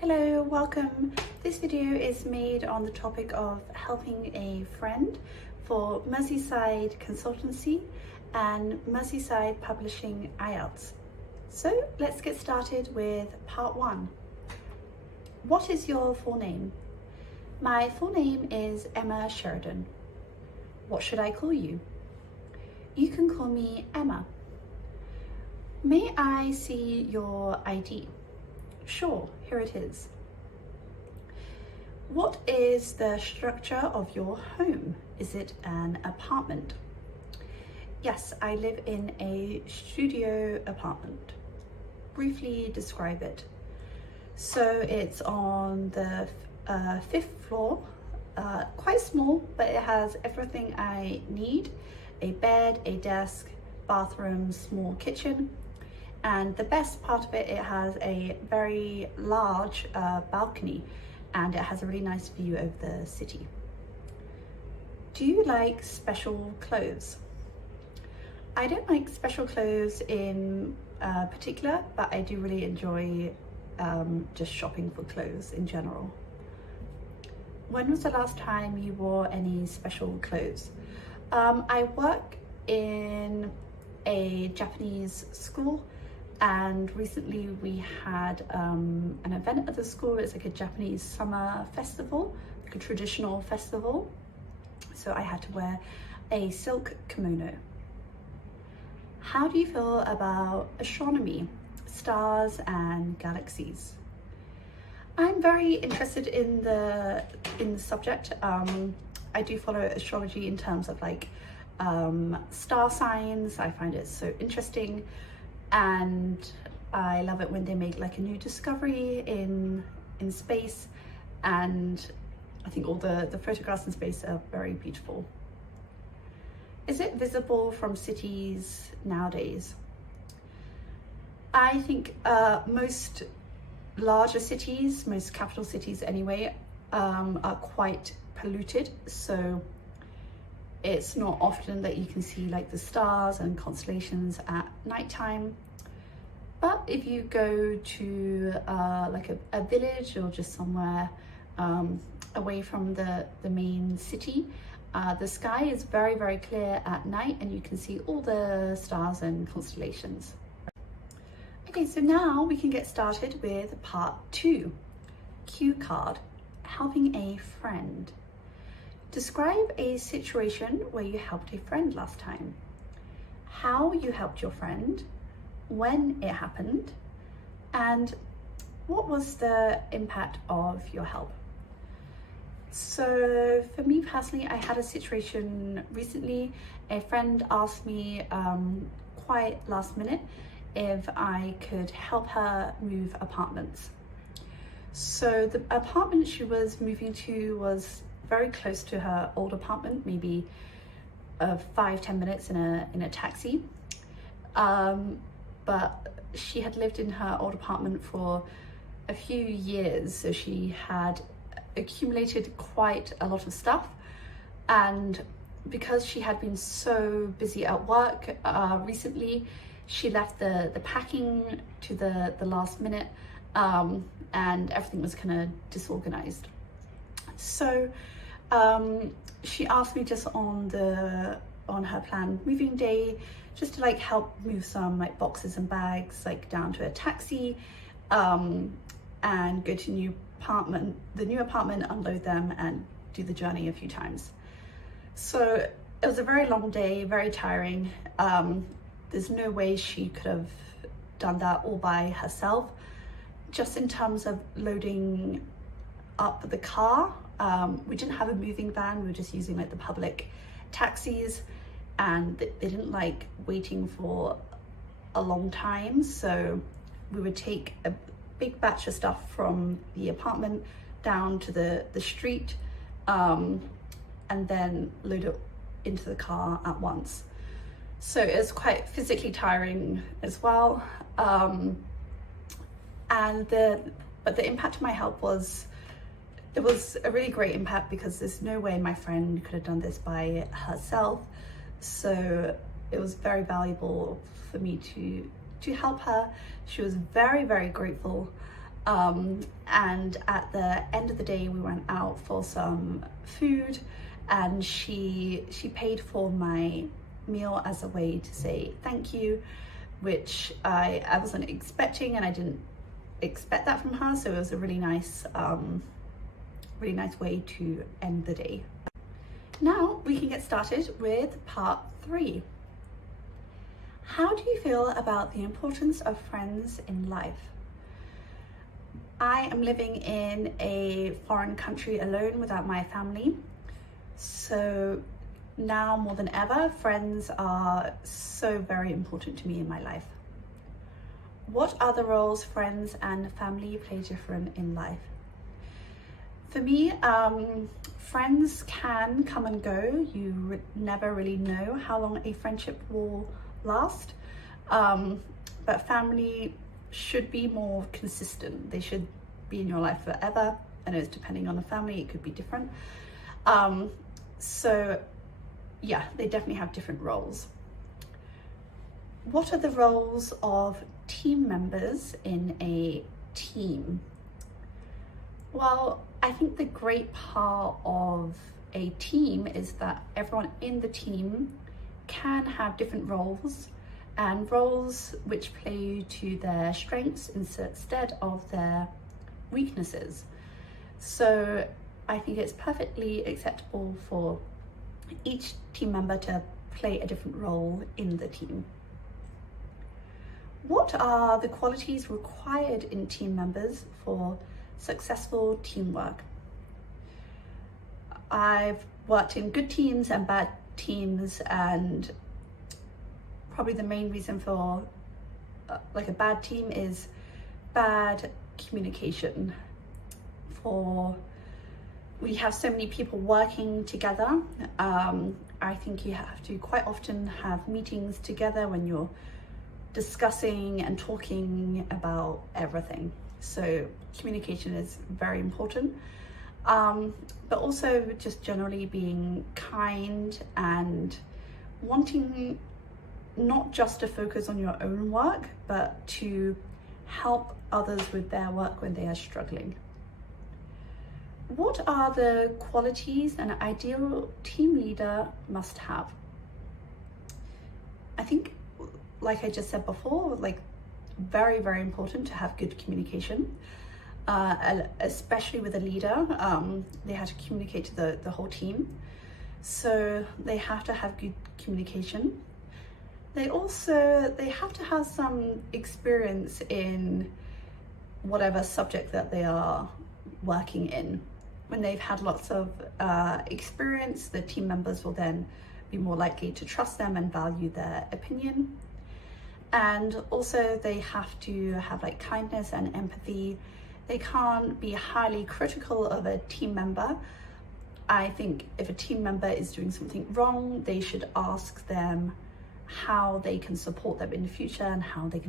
Hello, welcome. This video is made on the topic of helping a friend for Merseyside Consultancy and Merseyside Publishing IELTS. So let's get started with part 1. What is your full name? My full name is Emma Sheridan. What should I call you? You can call me Emma. May I see your ID? Sure, here it is. What is the structure of your home? Is it an apartment? Yes, I live in a studio apartment. Briefly describe it. So it's on the 5th floor, quite small, but it has everything I need. A bed, a desk, bathroom, small kitchen. And the best part of it, it has a very large balcony and it has a really nice view of the city. Do you like special clothes? I don't like special clothes in particular, but I do really enjoy just shopping for clothes in general. When was the last time you wore any special clothes? I work in a Japanese school, and recently we had an event at the school. It's like a Japanese summer festival, like a traditional festival. So I had to wear a silk kimono. How do you feel about astronomy, stars and galaxies? I'm very interested in the subject. I do follow astrology in terms of like star signs. I find it so interesting. And I love it when they make like a new discovery in space, and I think all the photographs in space are very beautiful. Is it visible from cities nowadays? I think most larger cities, most capital cities anyway, are quite polluted, so it's not often that you can see like the stars and constellations at nighttime. But if you go to like a village or just somewhere away from the main city, the sky is very, very clear at night and you can see all the stars and constellations. Okay, so now we can get started with part 2, cue card, helping a friend. Describe a situation where you helped a friend last time. How you helped your friend, when it happened, and what was the impact of your help. So for me personally, I had a situation recently. A friend asked me quite last minute if I could help her move apartments. So the apartment she was moving to was very close to her old apartment, maybe 5-10 minutes in a taxi. But she had lived in her old apartment for a few years, so she had accumulated quite a lot of stuff. And because she had been so busy at work recently, she left the packing to the last minute, and everything was kind of disorganized. So she asked me just on her planned moving day, just to like help move some like boxes and bags like down to a taxi, and go to the new apartment, unload them and do the journey a few times. So it was a very long day, very tiring. There's no way she could have done that all by herself. Just in terms of loading up the car, we didn't have a moving van, we were just using like the public taxis, and they didn't like waiting for a long time, so we would take a big batch of stuff from the apartment down to the street, and then load it into the car at once. So it was quite physically tiring as well, but the impact of my help was, it was a really great impact because there's no way my friend could have done this by herself. So it was very valuable for me to help her. She was very, very grateful. And at the end of the day, we went out for some food, and she paid for my meal as a way to say thank you, which I wasn't expecting, and I didn't expect that from her. So it was a really nice way to end the day. Now we can get started with part 3. How do you feel about the importance of friends in life? I am living in a foreign country alone without my family. So now more than ever, friends are so very important to me in my life. What are the roles friends and family play different in life? For me, friends can come and go. You never really know how long a friendship will last. But family should be more consistent. They should be in your life forever. I know it's depending on the family, it could be different. So yeah, they definitely have different roles. What are the roles of team members in a team? Well, I think the great part of a team is that everyone in the team can have different roles, and roles which play to their strengths instead of their weaknesses. So I think it's perfectly acceptable for each team member to play a different role in the team. What are the qualities required in team members for successful teamwork? I've worked in good teams and bad teams, and probably the main reason for like a bad team is bad communication. We have so many people working together. I think you have to quite often have meetings together when you're discussing and talking about everything. So communication is very important. But also just generally being kind and wanting not just to focus on your own work, but to help others with their work when they are struggling. What are the qualities an ideal team leader must have? I think, like I just said before, like very, very important to have good communication, especially with a leader. They have to communicate to the whole team. So they have to have good communication. They have to have some experience in whatever subject that they are working in. When they've had lots of experience, the team members will then be more likely to trust them and value their opinion. And also they have to have like kindness and empathy. They can't be highly critical of a team member. I think if a team member is doing something wrong, they should ask them how they can support them in the future and how they can help